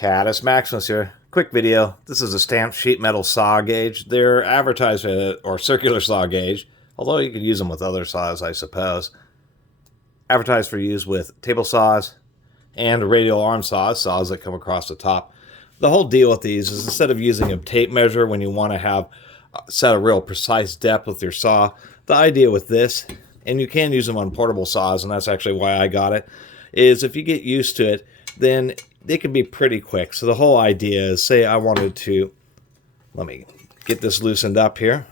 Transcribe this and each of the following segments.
Catus, Maximus here. Quick video. This is a stamped sheet metal saw gauge. They're advertised or circular saw gauge, although you could use them with other saws, I suppose. Advertised for use with table saws and radial arm saws that come across the top. The whole deal with these is instead of using a tape measure when you want to have set a real precise depth with your saw, the idea with this, and you can use them on portable saws, and that's actually why I got it, is if you get used to it, then they can be pretty quick. So the whole idea is, say I wanted to, let me get this loosened up here.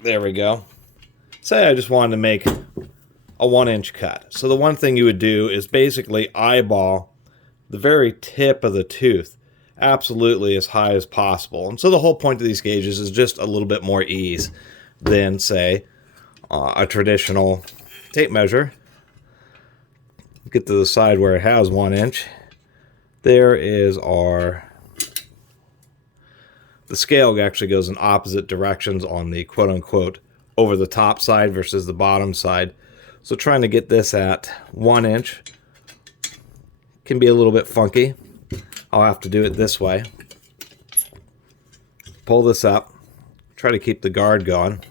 There we go. Say I just wanted to make a 1-inch cut. So the one thing you would do is basically eyeball the very tip of the tooth absolutely as high as possible. And so the whole point of these gauges is just a little bit more ease than, say, a traditional tape measure. Get to the side where it has 1 inch. There is the scale actually goes in opposite directions on the quote-unquote over the top side versus the bottom side. So trying to get this at 1 inch can be a little bit funky. I'll have to do it this way. Pull this up. Try to keep the guard going.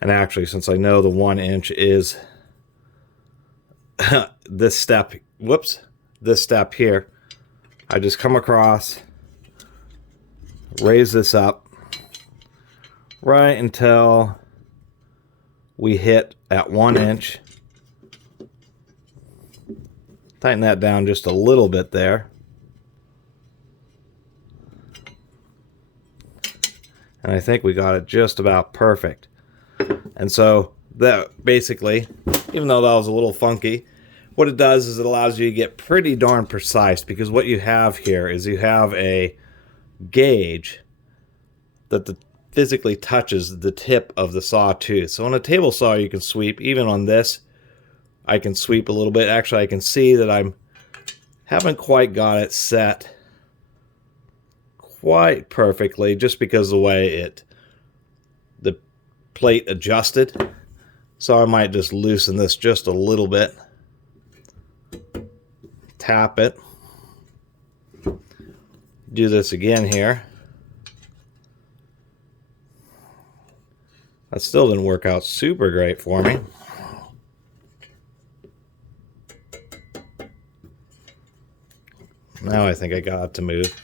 And actually, since I know the 1 inch is this step, this step here, I just come across, raise this up right until we hit at 1 inch. Tighten that down just a little bit there. And I think we got it just about perfect. And so that basically, even though that was a little funky, what it does is it allows you to get pretty darn precise, because what you have here is you have a gauge that physically touches the tip of the saw tooth. So on a table saw you can sweep. Even on this I can sweep a little bit. Actually I can see that I haven't quite got it set quite perfectly just because of the way the plate adjusted. So I might just loosen this just a little bit. Tap it. Do this again here. That still didn't work out super great for me. Now I think I got it to move.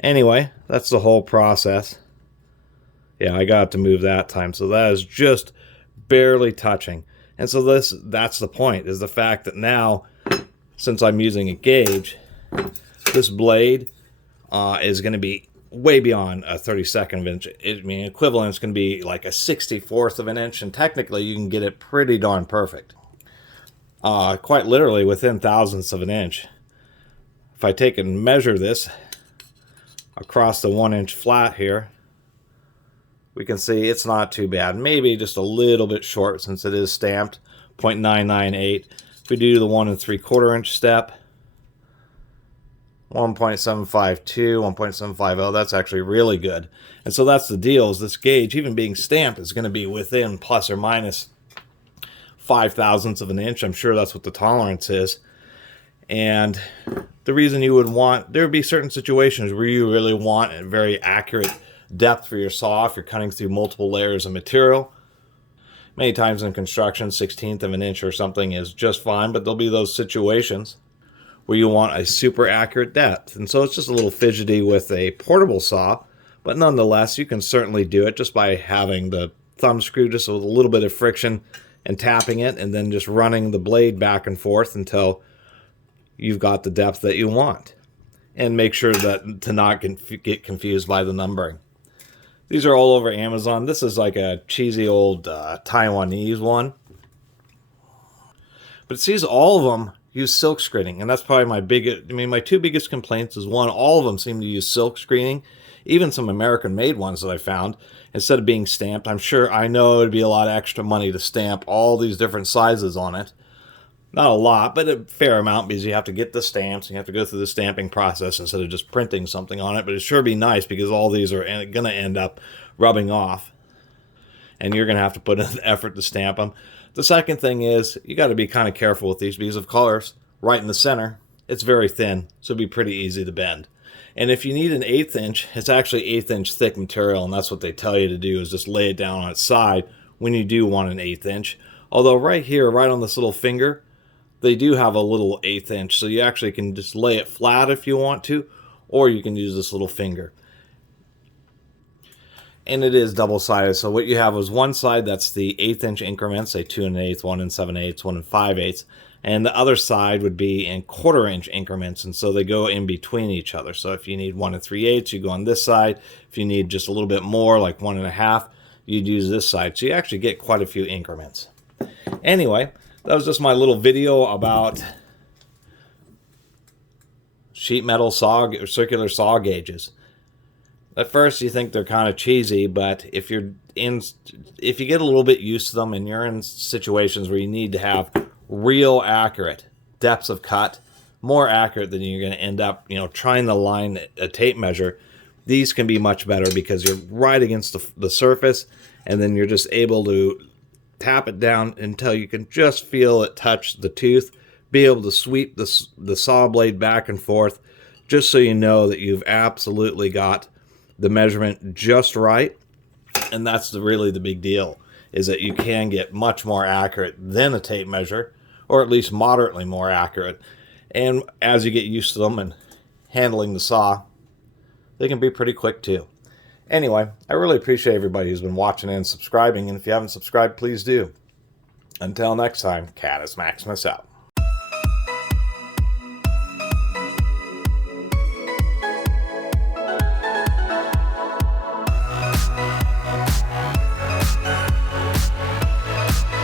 Anyway, that's the whole process. Yeah, I got it to move that time. So that is just barely touching. And so that's the point, is the fact that now, since I'm using a gauge, this blade is going to be way beyond a 32nd of an inch. I mean, equivalent is going to be like a 64th of an inch, and technically you can get it pretty darn perfect. Quite literally within thousandths of an inch. If I take and measure this across the 1 inch flat here, we can see it's not too bad. Maybe just a little bit short since it is stamped, 0.998. If we do the 1 3/4 inch step, 1.752, 1.750, that's actually really good. And so that's the deal, is this gauge, even being stamped, is going to be within plus or minus 5 thousandths of an inch. I'm sure that's what the tolerance is. And the reason you would want, there would be certain situations where you really want a very accurate depth for your saw if you're cutting through multiple layers of material. Many times in construction, 1/16 of an inch or something is just fine, but there'll be those situations where you want a super accurate depth. And so it's just a little fidgety with a portable saw, but nonetheless, you can certainly do it just by having the thumb screw just with a little bit of friction and tapping it, and then just running the blade back and forth until you've got the depth that you want. And make sure that to not get confused by the numbering. These are all over Amazon. This is like a cheesy old Taiwanese one. But it seems all of them use silk screening, and that's probably my two biggest complaints is, one, all of them seem to use silk screening. Even some American-made ones that I found, instead of being stamped, I know it'd be a lot of extra money to stamp all these different sizes on it. Not a lot, but a fair amount, because you have to get the stamps, and you have to go through the stamping process instead of just printing something on it. But it'd sure be nice, because all these are going to end up rubbing off. and you're going to have to put in the effort to stamp them. The second thing is you got to be kind of careful with these because of colors. Right in the center, it's very thin, so it'd be pretty easy to bend. And if you need an 1/8 inch, it's actually 1/8 inch thick material, and that's what they tell you to do, is just lay it down on its side when you do want an 1/8 inch. Although right here, right on this little finger, they do have a little 1/8 inch, so you actually can just lay it flat if you want to, or you can use this little finger. And it is double-sided, so what you have is one side that's the 1/8 inch increments, say 2 1/8, 1 7/8, 1 5/8, and the other side would be in 1/4 inch increments, and so they go in between each other. So if you need 1 3/8, you go on this side. If you need just a little bit more, like 1 1/2, you'd use this side. So you actually get quite a few increments. Anyway, that was just my little video about sheet metal saw or circular saw gauges. At first you think they're kind of cheesy, but if you get a little bit used to them and you're in situations where you need to have real accurate depths of cut, more accurate than you're going to end up, trying to line a tape measure, these can be much better because you're right against the surface, and then you're just able to tap it down until you can just feel it touch the tooth, be able to sweep the saw blade back and forth, just so you know that you've absolutely got the measurement just right. And that's really the big deal, is that you can get much more accurate than a tape measure, or at least moderately more accurate. And as you get used to them and handling the saw, they can be pretty quick too. Anyway, I really appreciate everybody who's been watching and subscribing, and if you haven't subscribed, please do. Until next time, Catus Maximus out.